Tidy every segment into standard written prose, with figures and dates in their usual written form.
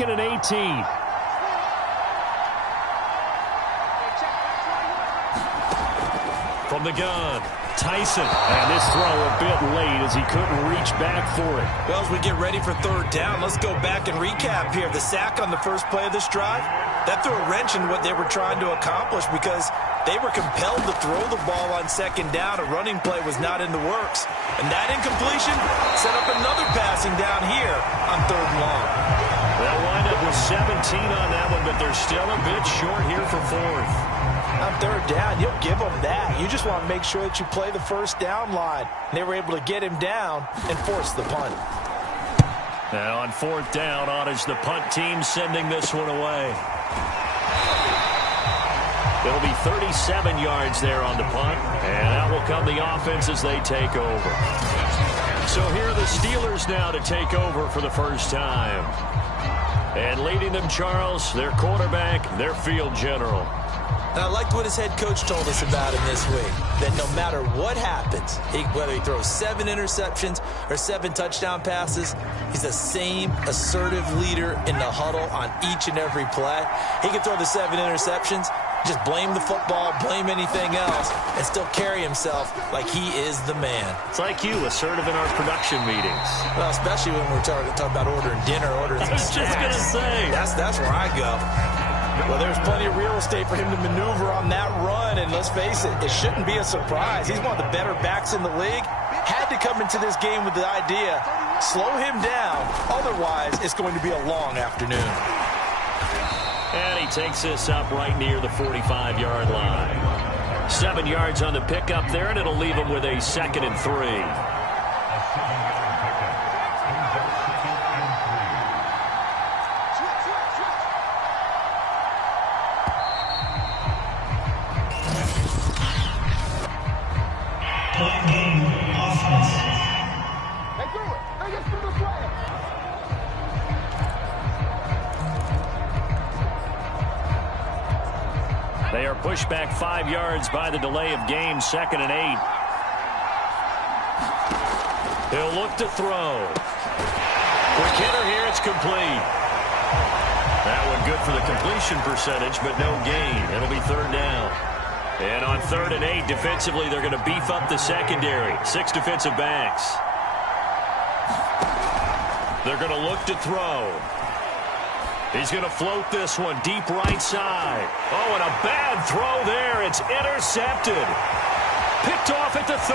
2nd and 18. From the gun, Tyson. And this throw a bit late as he couldn't reach back for it. Well, as we get ready for third down, let's go back and recap here. The sack on the first play of this drive, that threw a wrench in what they were trying to accomplish because they were compelled to throw the ball on second down. A running play was not in the works. And that incompletion set up another passing down here on third and long. They'll wind up with 17 on that one, but they're still a bit short here for fourth. On third down, you'll give them that. You just want to make sure that you play the first down line. They were able to get him down and force the punt. And on fourth down, on is the punt team sending this one away. It'll be 37 yards there on the punt, and that will come the offense as they take over. So here are the Steelers now to take over for the first time. And leading them, Charles, their quarterback, their field general. And I liked what his head coach told us about him this week, that no matter what happens, whether he throws 7 interceptions or 7 touchdown passes, he's the same assertive leader in the huddle on each and every play. He can throw the 7 interceptions, just blame the football, blame anything else, and still carry himself like he is the man. It's like you, assertive in our production meetings. Well, especially when we're talking about ordering dinner, ordering some snacks. I was just going to say. That's where I go. Well, there's plenty of real estate for him to maneuver on that run, and let's face it, it shouldn't be a surprise. He's one of the better backs in the league. Had to come into this game with the idea, slow him down, otherwise it's going to be a long afternoon. And he takes this up right near the 45-yard line. 7 yards on the pickup there, and it'll leave him with a 2nd and 3. They are pushed back 5 yards by the delay of game, 2nd and 8. He'll look to throw. Quick hitter here, it's complete. That one good for the completion percentage, but no gain. It'll be third down. And on 3rd and 8, defensively, they're going to beef up the secondary. 6 defensive backs. They're going to look to throw. He's going to float this one deep right side. Oh, and a bad throw there. It's intercepted. Picked off at the 30.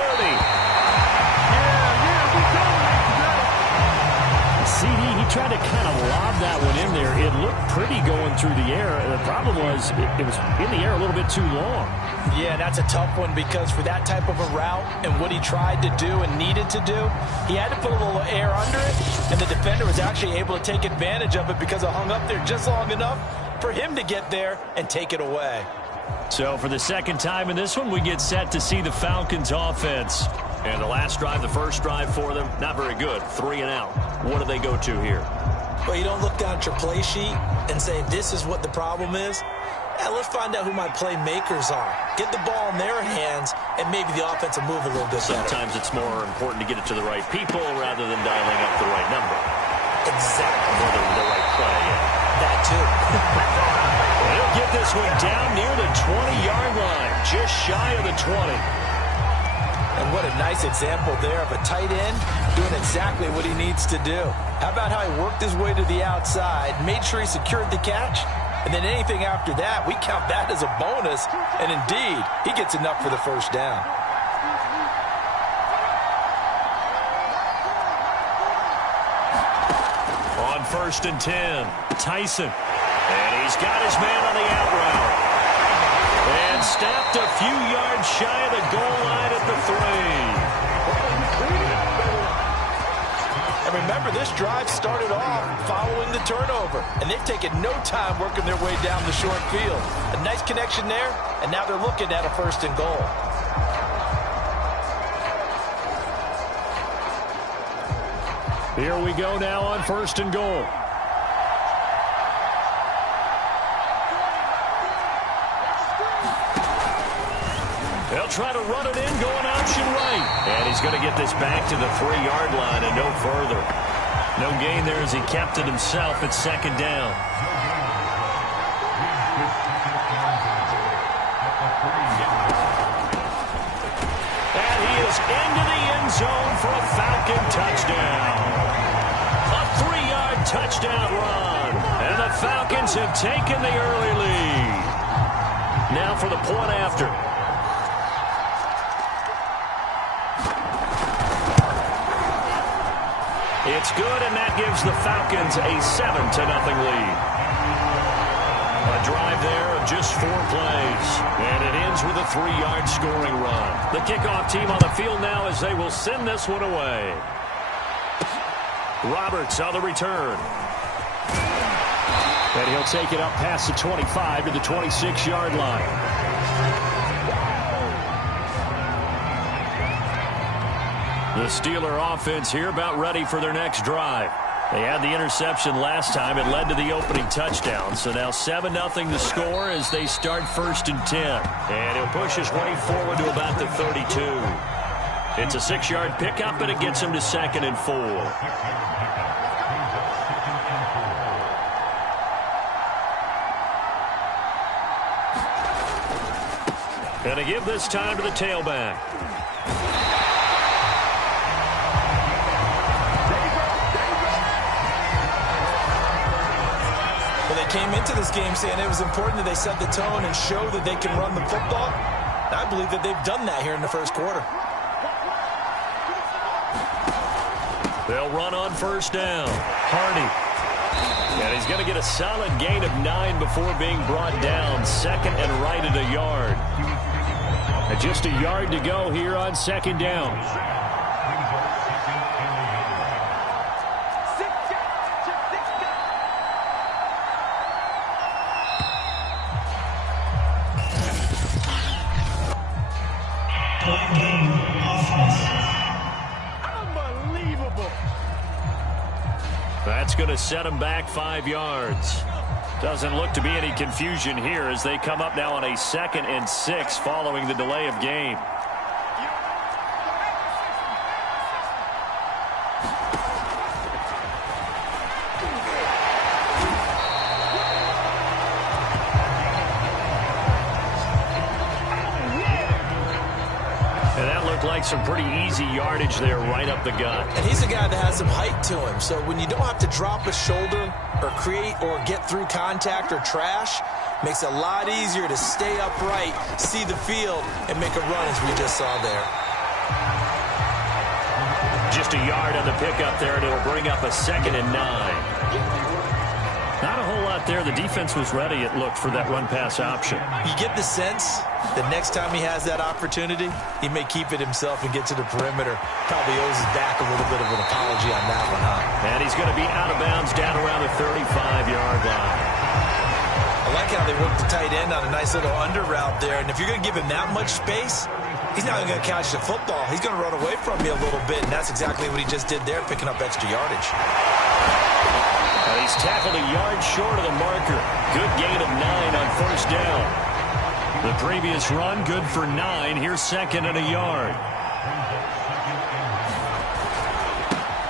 CD, he tried to kind of lob that one in there. It looked pretty going through the air. The problem was it was in the air a little bit too long. Yeah, that's a tough one because for that type of a route and what he tried to do and needed to do, he had to put a little air under it, and the defender was actually able to take advantage of it because it hung up there just long enough for him to get there and take it away. So for the second time in this one, we get set to see the Falcons offense. And the last drive, the first drive for them, not very good. 3 and out. What do they go to here? Well, you don't look down at your play sheet and say, this is what the problem is. Yeah, let's find out who my playmakers are. Get the ball in their hands, and maybe the offense will move a little bit better. Sometimes it's more important to get it to the right people rather than dialing up the right number. Exactly. Or the right play, yeah. That too. He'll get this one down near the 20-yard line, just shy of the 20. And what a nice example there of a tight end doing exactly what he needs to do. How about how he worked his way to the outside, made sure he secured the catch, and then anything after that, we count that as a bonus. And indeed, he gets enough for the first down. On 1st and 10, Tyson. And he's got his man on the out route. And stopped a few yards shy of the goal line at the 3. And remember, this drive started off following the turnover. And they've taken no time working their way down the short field. A nice connection there, and now they're looking at a 1st and goal. Here we go now on 1st and goal. They'll try to run it in, going option right. And he's going to get this back to the 3-yard line and no further. No gain there as he kept it himself at second down. And he is into the end zone for a Falcon touchdown. A 3-yard touchdown run. And the Falcons have taken the early lead. Now for the point after. It's good, and that gives the Falcons a 7-0 lead. A drive there of just 4 plays. And it ends with a 3-yard scoring run. The kickoff team on the field now as they will send this one away. Roberts on the return. And he'll take it up past the 25 to the 26-yard line. The Steeler offense here about ready for their next drive. They had the interception last time. It led to the opening touchdown. So now 7-0 the score as they start 1st and 10. And he'll push his way forward to about the 32. It's a 6-yard pickup, and it gets him to 2nd and 4. And to give this time to the tailback. Well, they came into this game saying it was important that they set the tone and show that they can run the football. I believe that they've done that here in the first quarter. They'll run on 1st down. Hardy. And he's going to get a solid gain of 9 before being brought down. 2nd and right at a yard. And just a yard to go here on 2nd down. Unbelievable. That's going to set him back 5 yards. Doesn't look to be any confusion here as they come up now on a 2nd and 6 following the delay of game. And that looked like some pretty easy yardage there right up the gut. And he's a guy that has some height to him. So when you don't have to drop a shoulder or create or get through contact or trash, makes it a lot easier to stay upright, see the field, and make a run as we just saw there. Just a yard on the pickup there, and it'll bring up a 2nd and 9. Not a whole lot there. The defense was ready, it looked, for that run-pass option. You get the sense that next time he has that opportunity, he may keep it himself and get to the perimeter. Probably owes his back a little bit of an apology on that one, huh? And he's going to be out of bounds down around the 35-yard line. I like how they work the tight end on a nice little under route there. And if you're going to give him that much space, he's not going to catch the football. He's going to run away from you a little bit, and that's exactly what he just did there, picking up extra yardage. And he's tackled a yard short of the marker. Good gain of 9 on 1st down. The previous run, good for 9. Here's 2nd and a yard.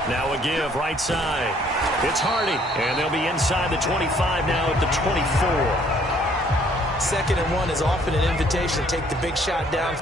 Now a give, right side. It's Hardy, and they'll be inside the 25 now at the 24. 2nd and 1 is often an invitation to take the big shot down.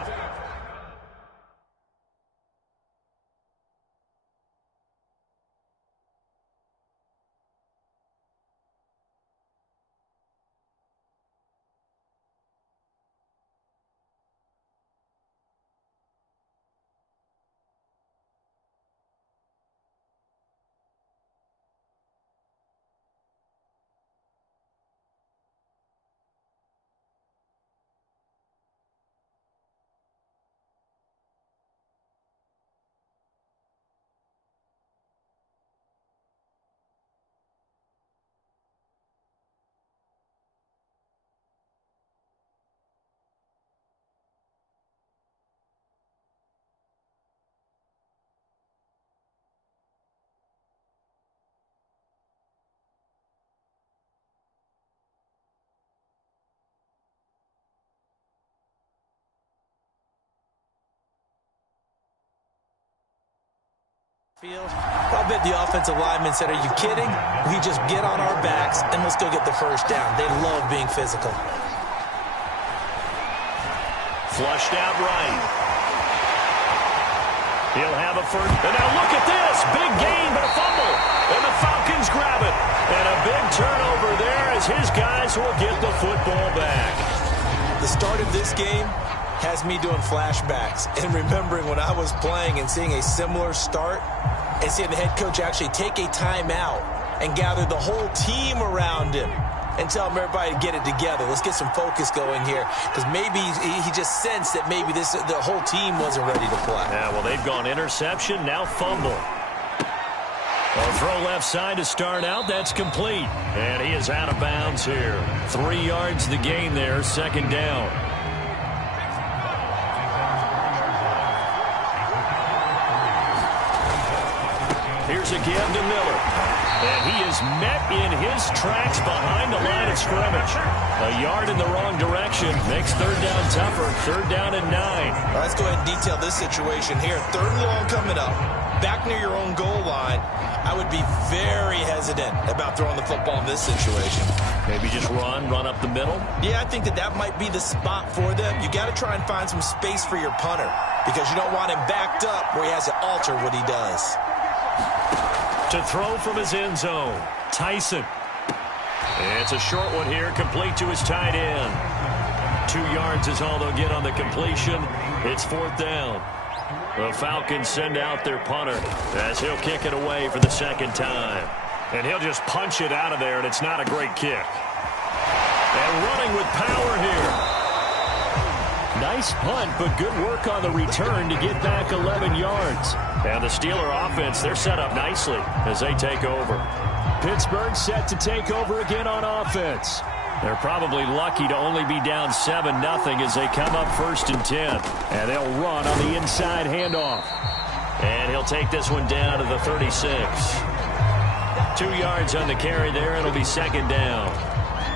Field. I bet the offensive lineman said, "Are you kidding? We just get on our backs and let's go get the first down." They love being physical. Flushed out right. He'll have a first. And now look at this. Big gain, but a fumble. And the Falcons grab it. And a big turnover there as his guys will get the football back. The start of this game has me doing flashbacks and remembering when I was playing and seeing a similar start and seeing the head coach actually take a timeout and gather the whole team around him and tell him everybody to get it together. Let's get some focus going here, because maybe he just sensed that maybe the whole team wasn't ready to play. Yeah, well, they've gone interception, now fumble. Well, throw left side to start out. That's complete. And he is out of bounds here. 3 yards the gain there, second down. Here's a give to Miller. And he is met in his tracks behind the line of scrimmage. A yard in the wrong direction makes third down tougher. Third down and 9. Let's go ahead and detail this situation here. Third and long coming up. Back near your own goal line. I would be very hesitant about throwing the football in this situation. Maybe just run up the middle? Yeah, I think that might be the spot for them. You got to try and find some space for your punter, because you don't want him backed up where he has to alter what he does. To throw from his end zone, Tyson. It's a short one here, complete to his tight end. 2 yards is all they'll get on the completion. It's fourth down. The Falcons send out their punter as he'll kick it away for the second time. And he'll just punch it out of there, and it's not a great kick. And running with power here. Nice punt, but good work on the return to get back 11 yards. And the Steeler offense, they're set up nicely as they take over. Pittsburgh set to take over again on offense. They're probably lucky to only be down 7-0 as they come up first and 10. And they'll run on the inside handoff. And he'll take this one down to the 36. 2 yards on the carry there. It'll be second down.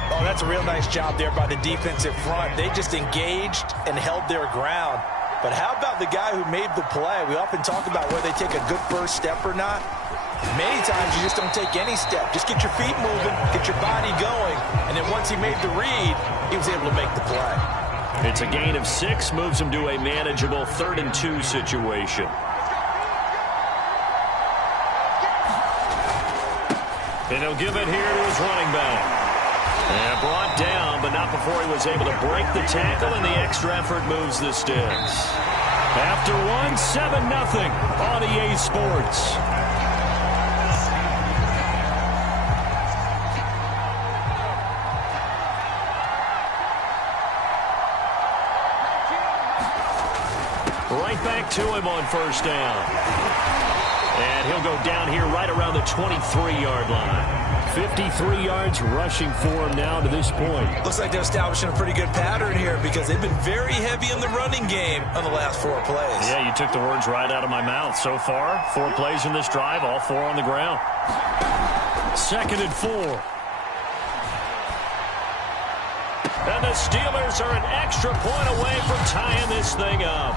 Oh, that's a real nice job there by the defensive front. They just engaged and held their ground. But how about the guy who made the play? We often talk about whether they take a good first step or not. Many times you just don't take any step. Just get your feet moving, get your body going, and then once he made the read, he was able to make the play. It's a gain of 6, moves him to a manageable 3rd and 2 situation. And he'll give it here to his running back. And brought down, but not before he was able to break the tackle, and the extra effort moves the sticks. After one, 7-0 on EA Sports. Right back to him on first down. And he'll go down here right around the 23-yard line. 53 yards rushing for him now to this point. Looks like they're establishing a pretty good pattern here, because they've been very heavy in the running game on the last 4 plays. Yeah, you took the words right out of my mouth. So far, 4 plays in this drive, all 4 on the ground. 2nd and 4. And the Steelers are an extra point away from tying this thing up.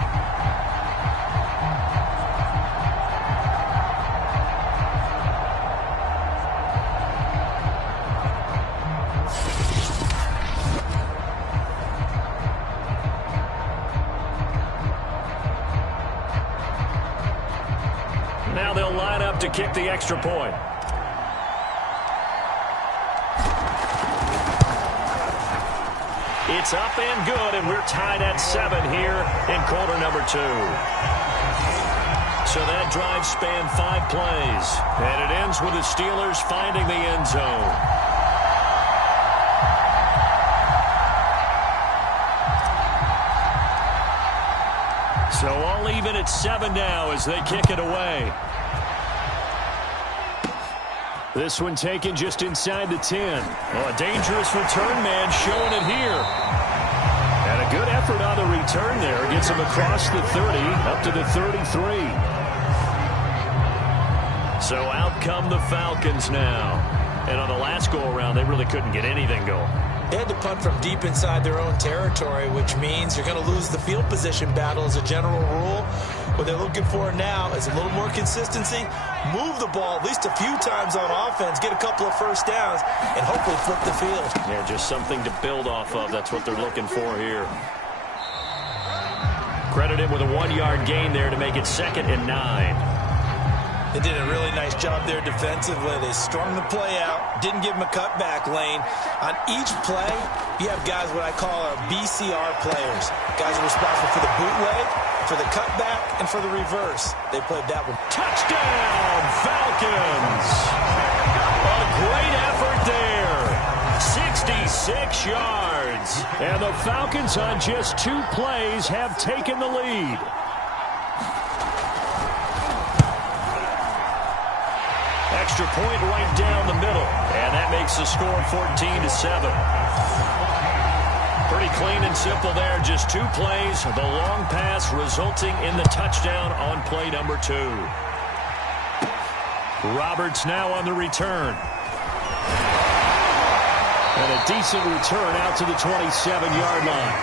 Now they'll line up to kick the extra point. It's up and good, and we're tied at 7 here in quarter number 2. So that drive spanned 5 plays, and it ends with the Steelers finding the end zone. So all even at 7 now as they kick it away. This one taken just inside the 10. Oh, a dangerous return man showing it here. And a good effort on the return there. Gets him across the 30 up to the 33. So out come the Falcons now. And on the last go-around, they really couldn't get anything going. They had to punt from deep inside their own territory, which means you're going to lose the field position battle as a general rule. What they're looking for now is a little more consistency, move the ball at least a few times on offense, get a couple of first downs, and hopefully flip the field. Yeah, just something to build off of. That's what they're looking for here. Credit him with a 1-yard gain there to make it 2nd and 9. They did a really nice job there defensively. They strung the play out, didn't give him a cutback lane. On each play, you have guys what I call our BCR players. Guys are responsible for the bootleg, for the cutback, and for the reverse. They played that one. Touchdown, Falcons! A great effort there. 66 yards. And the Falcons on just 2 plays have taken the lead. Extra point right down the middle. And that makes the score 14-7. Pretty clean and simple there. Just 2 plays. The long pass resulting in the touchdown on play number 2. Roberts now on the return. And a decent return out to the 27-yard line.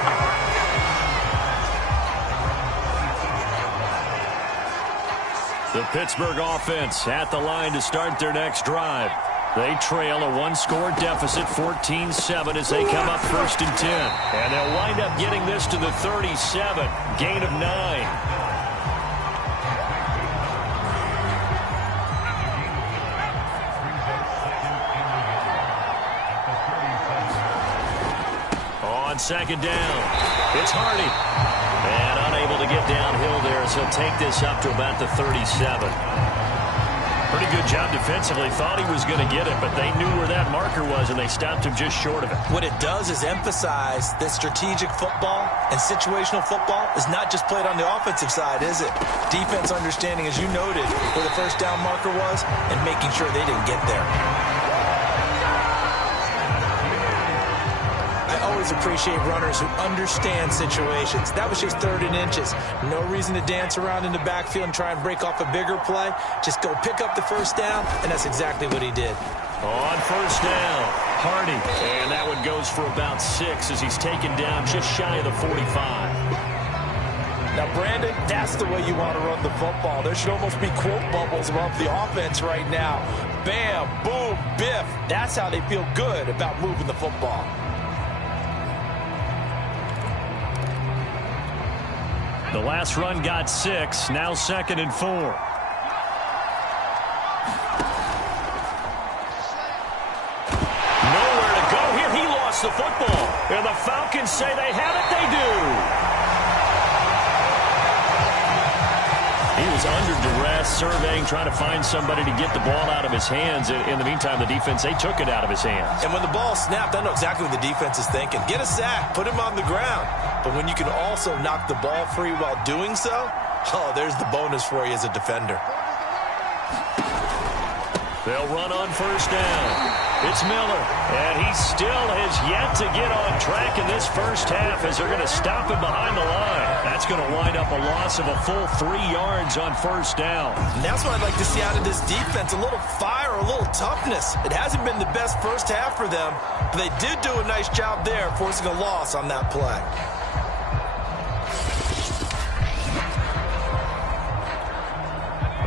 The Pittsburgh offense at the line to start their next drive. They trail a 1-score deficit, 14-7, as they come up 1st and 10. And they'll wind up getting this to the 37, gain of 9. On 2nd down, it's Hardy. And unable to get downhill there, as he'll take this up to about the 37. Pretty good job defensively. Thought he was going to get it, but they knew where that marker was, and they stopped him just short of it. What it does is emphasize that strategic football and situational football is not just played on the offensive side, is it? Defense understanding, as you noted, where the first down marker was and making sure they didn't get there. I always appreciate runners who understand situations. That was just 3rd and inches. No reason to dance around in the backfield and try and break off a bigger play. Just go pick up the first down, and that's exactly what he did. On 1st down, Hardy. And that one goes for about 6 as he's taken down just shy of the 45. Now, Brandon, that's the way you want to run the football. There should almost be quote bubbles above the offense right now. Bam, boom, biff. That's how they feel good about moving the football. The last run got 6, now 2nd and 4. Nowhere to go here. He lost the football. And the Falcons say they have it. They do. He was under duress, surveying, trying to find somebody to get the ball out of his hands. In the meantime, the defense, they took it out of his hands. And when the ball snapped, I know exactly what the defense is thinking. Get a sack, put him on the ground. But when you can also knock the ball free while doing so, oh, there's the bonus for you as a defender. They'll run on 1st down. It's Miller, and he still has yet to get on track in this first half as they're going to stop him behind the line. That's going to wind up a loss of a full 3 yards on 1st down. And that's what I'd like to see out of this defense, a little fire, a little toughness. It hasn't been the best first half for them, but they did do a nice job there forcing a loss on that play.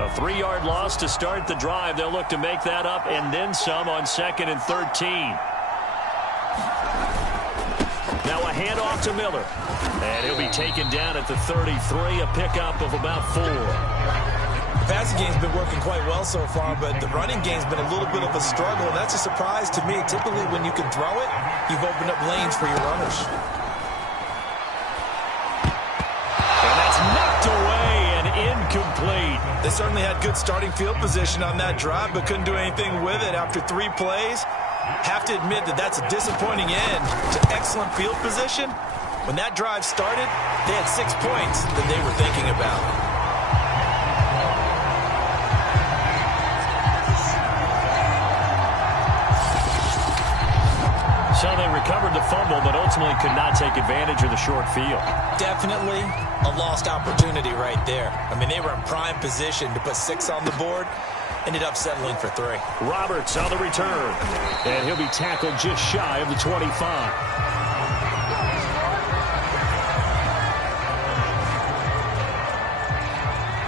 A 3-yard loss to start the drive. They'll look to make that up and then some on 2nd and 13. Now a handoff to Miller. And he'll be taken down at the 33, a pickup of about 4. The passing game's been working quite well so far, but the running game's been a little bit of a struggle, and that's a surprise to me. Typically, when you can throw it, you've opened up lanes for your runners. And that's knocked away and incomplete. They certainly had good starting field position on that drive, but couldn't do anything with it after 3 plays. Have to admit that that's a disappointing end to excellent field position. When that drive started, they had 6 points that they were thinking about. So they recovered the fumble, but ultimately could not take advantage of the short field. Definitely a lost opportunity right there. I mean, they were in prime position to put 6 on the board. Ended up settling for 3. Roberts on the return. And he'll be tackled just shy of the 25.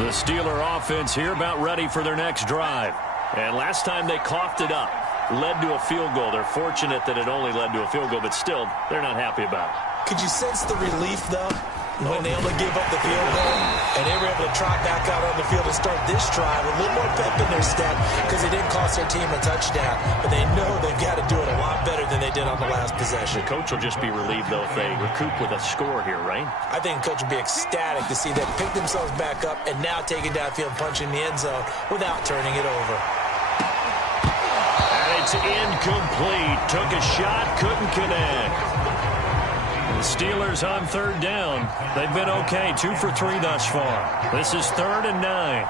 The Steeler offense here about ready for their next drive. And last time they coughed it up, led to a field goal. They're fortunate that it only led to a field goal, but still, they're not happy about it. Could you sense the relief, though, when they only gave up the field goal and they were able to trot back out on the field and start this drive with a little more pep in their step because it didn't cost their team a touchdown, but they know they've got to do it a lot better than they did on the last possession. The coach will just be relieved, though, if they recoup with a score here, right? I think the coach will be ecstatic to see them pick themselves back up and now take it downfield, punching the end zone without turning it over. And it's incomplete. Took a shot, couldn't connect. The Steelers on third down. They've been okay, 2 for 3 thus far. This is 3rd and 9.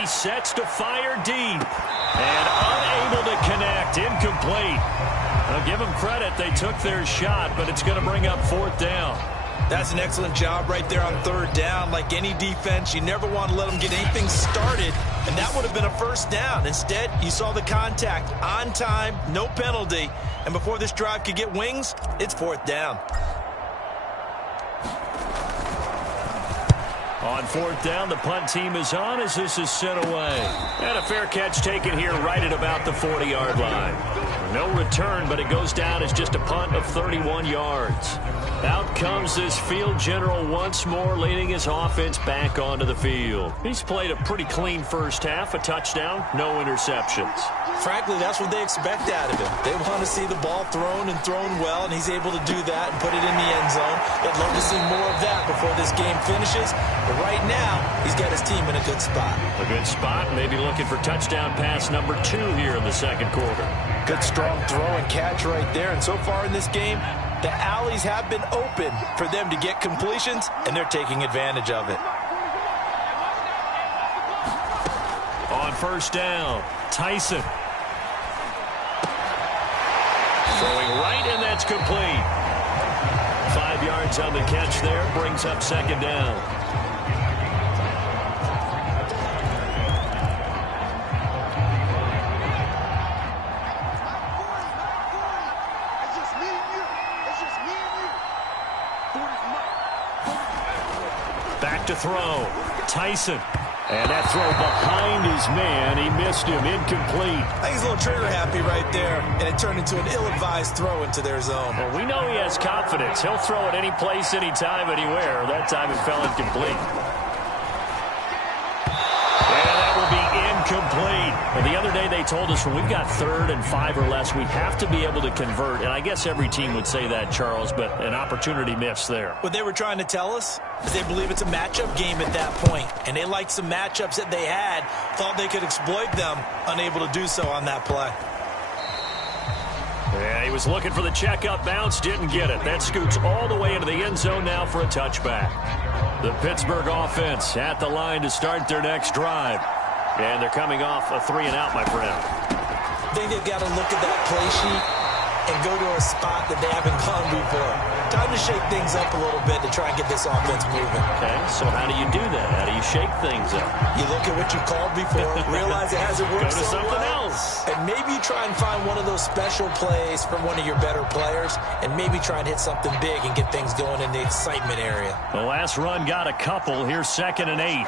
He sets to fire deep and unable to connect. Incomplete. I'll give them credit. They took their shot, but it's going to bring up 4th down. That's an excellent job right there on 3rd down. Like any defense, you never want to let them get anything started, and that would have been a 1st down. Instead, you saw the contact on time, no penalty, and before this drive could get wings, it's 4th down. On 4th down, the punt team is on as this is sent away. And a fair catch taken here right at about the 40-yard line. No return, but it goes down as just a punt of 31 yards. Out comes this field general once more, leading his offense back onto the field. He's played a pretty clean first half, a touchdown, no interceptions. Frankly, that's what they expect out of him. They want to see the ball thrown and thrown well, and he's able to do that and put it in the end zone. They'd love to see more of that before this game finishes. But right now, he's got his team in a good spot. A good spot, maybe looking for touchdown pass number 2 here in the second quarter. Good strong throw and catch right there. And so far in this game, the alleys have been open for them to get completions, and they're taking advantage of it. On 1st down, Tyson. Throwing right, and that's complete. 5 yards on the catch there, brings up 2nd down. Back to throw. Tyson. And that throw behind his man. He missed him. Incomplete. I think he's a little trigger happy right there, and it turned into an ill-advised throw into their zone. Well, we know he has confidence. He'll throw it any place, anytime, anywhere. That time it fell incomplete. And that will be incomplete. And the other day they told us when we've got 3rd and 5 or less, we have to be able to convert. And I guess every team would say that, Charles, but an opportunity missed there. What they were trying to tell us is they believe it's a matchup game at that point, and they liked some matchups that they had, thought they could exploit them, unable to do so on that play. Yeah, he was looking for the check-up bounce, didn't get it. That scoots all the way into the end zone now for a touchback. The Pittsburgh offense at the line to start their next drive. And they're coming off a 3-and-out, my friend. I think they've got to look at that play sheet and go to a spot that they haven't gone before. Time to shake things up a little bit to try and get this offense moving. Okay, so how do you do that? How do you shake things up? You look at what you called before, realize it hasn't worked Go to so something well, else. and maybe you try and find one of those special plays from one of your better players, and maybe try and hit something big and get things going in the excitement area. The last run got a couple. Here's 2nd and 8.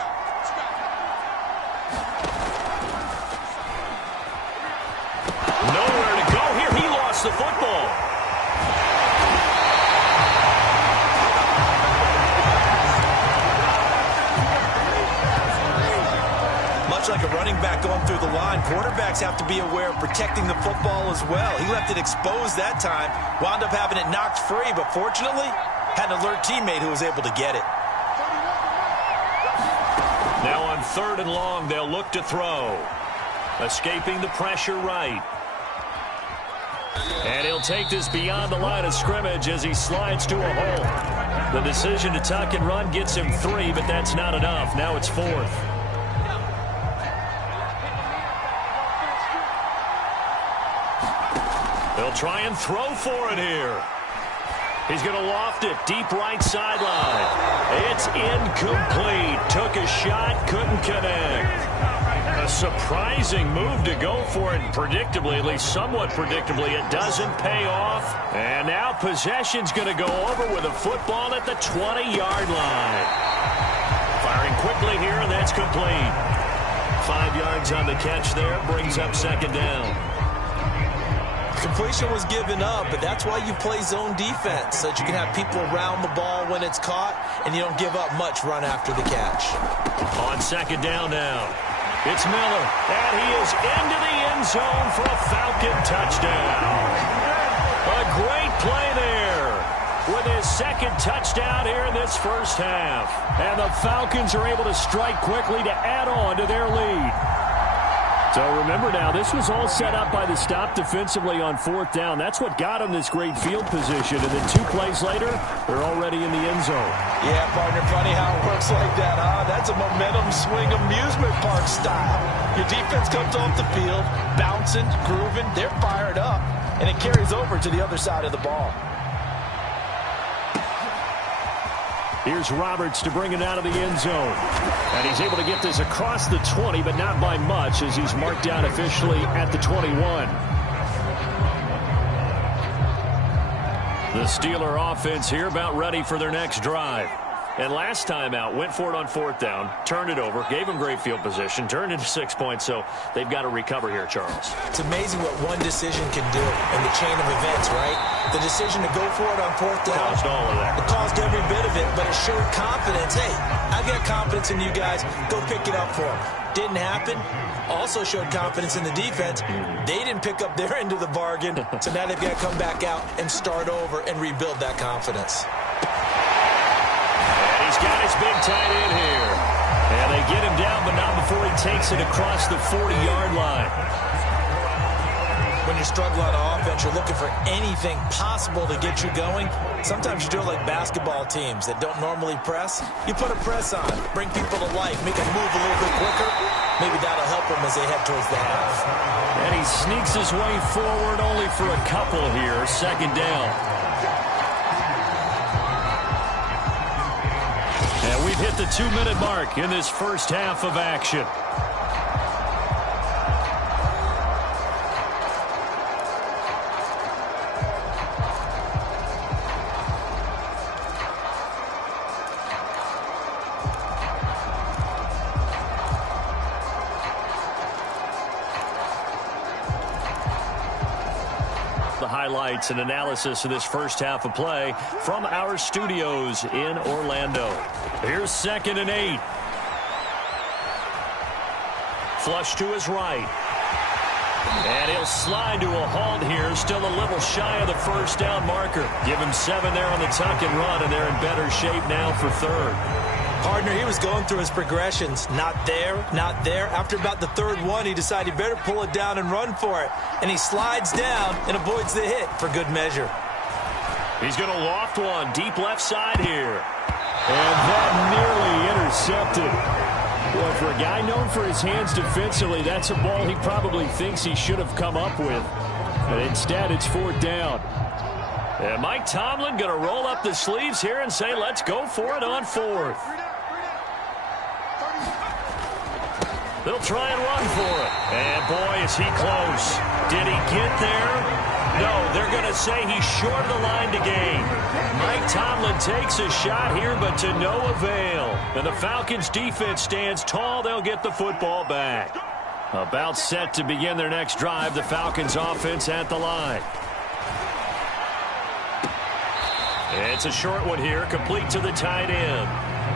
Nowhere to go here. He lost the football. Much like a running back going through the line, quarterbacks have to be aware of protecting the football as well. He left it exposed that time, wound up having it knocked free, but fortunately, had an alert teammate who was able to get it. Now on 3rd and long, they'll look to throw. Escaping the pressure right. And he'll take this beyond the line of scrimmage as he slides to a hole. The decision to tuck and run gets him 3, but that's not enough. Now it's 4th. They'll try and throw for it here. He's going to loft it deep right sideline. It's incomplete. Took a shot, couldn't connect. A surprising move to go for it. Predictably, at least somewhat predictably, it doesn't pay off. And now possession's going to go over with a football at the 20-yard line. Firing quickly here, and that's complete. 5 yards on the catch there, brings up second down. Completion was given up, but that's why you play zone defense, so that you can have people around the ball when it's caught, and you don't give up much run after the catch. On second down now, it's Miller, and he is into the end zone for a Falcon touchdown. A great play there with his second touchdown here in this first half. And the Falcons are able to strike quickly to add on to their lead. So remember now, this was all set up by the stop defensively on fourth down. That's what got them this great field position. And then 2 plays later, they're already in the end zone. Yeah, partner, funny how it works like that, huh? That's a momentum swing amusement park style. Your defense comes off the field, bouncing, grooving, they're fired up, and it carries over to the other side of the ball. Here's Roberts to bring it out of the end zone. And he's able to get this across the 20, but not by much, as he's marked down officially at the 21. The Steeler offense here about ready for their next drive. And last time out, went for it on fourth down, turned it over, gave them great field position, turned into 6 points, so they've got to recover here, Charles. It's amazing what one decision can do in the chain of events, right? The decision to go for it on fourth down. Caused all of that. It caused every bit of it, but it showed confidence. Hey, I've got confidence in you guys. Go pick it up for them. Didn't happen. Also showed confidence in the defense. They didn't pick up their end of the bargain, so now they've got to come back out and start over and rebuild that confidence. He's got his big tight end here. And they get him down, but not before he takes it across the 40-yard line. When you're struggling on offense, you're looking for anything possible to get you going. Sometimes you do it like basketball teams that don't normally press. You put a press on, bring people to life, make them move a little bit quicker. Maybe that'll help them as they head towards the half. And he sneaks his way forward only for a couple here. Second down. And we've hit the 2-minute mark in this first half of action. Highlights and analysis of this first half of play from our studios in Orlando. Here's 2nd and 8. Flush to his right. And he'll slide to a halt here, still a little shy of the first down marker. Give him 7 there on the tuck and run, and they're in better shape now for third. Partner, he was going through his progressions. Not there, not there. After about the third one, he decided he better pull it down and run for it. And he slides down and avoids the hit for good measure. He's going to loft one deep left side here. And that nearly intercepted. Well, for a guy known for his hands defensively, that's a ball he probably thinks he should have come up with. But instead, it's 4th down. And Mike Tomlin going to roll up the sleeves here and say, let's go for it on 4th. They'll try and run for it. And boy, is he close. Did he get there? No, they're going to say he's short of the line to gain. Mike Tomlin takes a shot here, but to no avail. And the Falcons defense stands tall. They'll get the football back. About set to begin their next drive. The Falcons offense at the line. It's a short one here, complete to the tight end.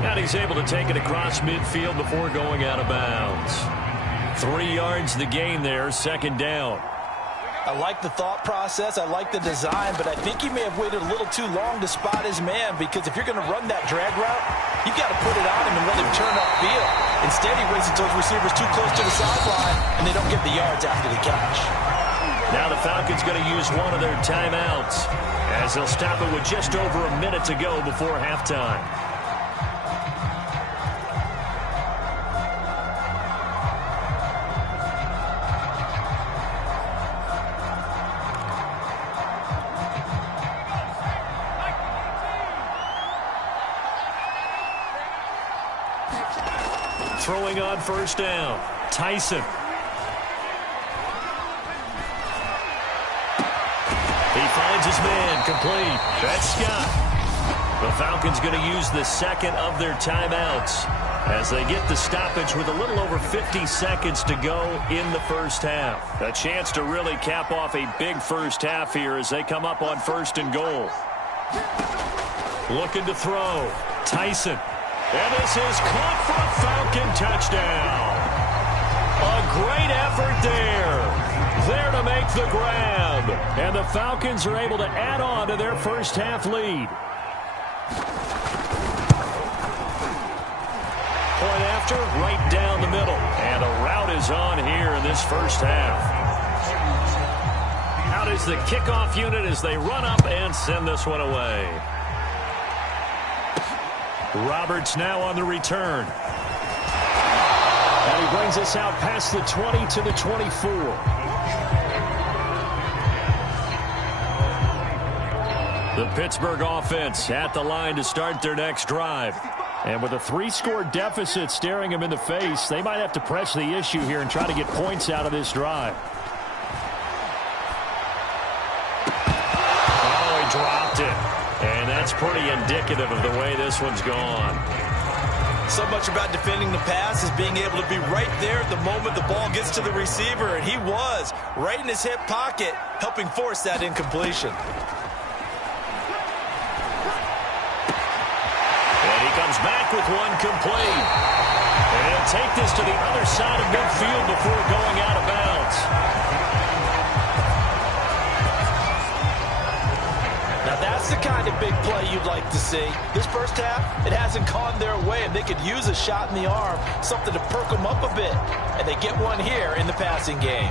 And he's able to take it across midfield before going out of bounds. 3 yards the gain there, 2nd down. I like the thought process. I like the design, but I think he may have waited a little too long to spot his man, because if you're going to run that drag route, you've got to put it on him and let him turn upfield. Instead, he waits until his receivers too close to the sideline, and they don't get the yards after the catch. Now the Falcons going to use one of their timeouts, as they'll stop it with just over a minute to go before halftime. Throwing on first down. Tyson. He finds his man, complete. That's Scott. The Falcons going to use the second of their timeouts as they get the stoppage with a little over 50 seconds to go in the first half. A chance to really cap off a big first half here as they come up on 1st and goal. Looking to throw. Tyson. And this is caught for a Falcon touchdown. A great effort there. There to make the grab. And the Falcons are able to add on to their first half lead. Point after, right down the middle. And a route is on here in this first half. Out is the kickoff unit as they run up and send this one away. Roberts now on the return. And he brings us out past the 20 to the 24. The Pittsburgh offense at the line to start their next drive. And with a 3-score deficit staring them in the face, they might have to press the issue here and try to get points out of this drive. Oh, he dropped it. And that's pretty indicative of the way this one's gone. So much about defending the pass is being able to be right there at the moment the ball gets to the receiver. And he was right in his hip pocket, helping force that incompletion. And he comes back with one complete. And he'll take this to the other side of midfield before going out of bounds. Now that's the kind of big play you'd like to see. This first half, it hasn't gone their way, and they could use a shot in the arm, something to perk them up a bit. And they get one here in the passing game.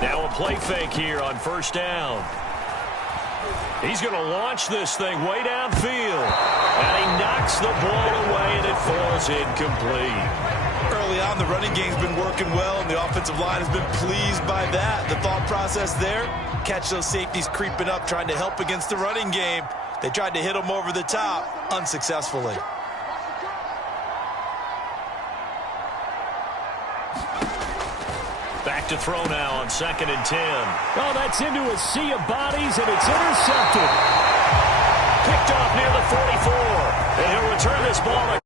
Now a play fake here on 1st down. He's going to launch this thing way downfield. And he knocks the ball away, and it falls incomplete. Early on, the running game's been working well, and the offensive line has been pleased by that. The thought process there, catch those safeties creeping up, trying to help against the running game. They tried to hit them over the top, unsuccessfully. Back to throw now on 2nd and 10. Oh, that's into a sea of bodies, and it's intercepted. Picked off near the 44. And he'll return this ball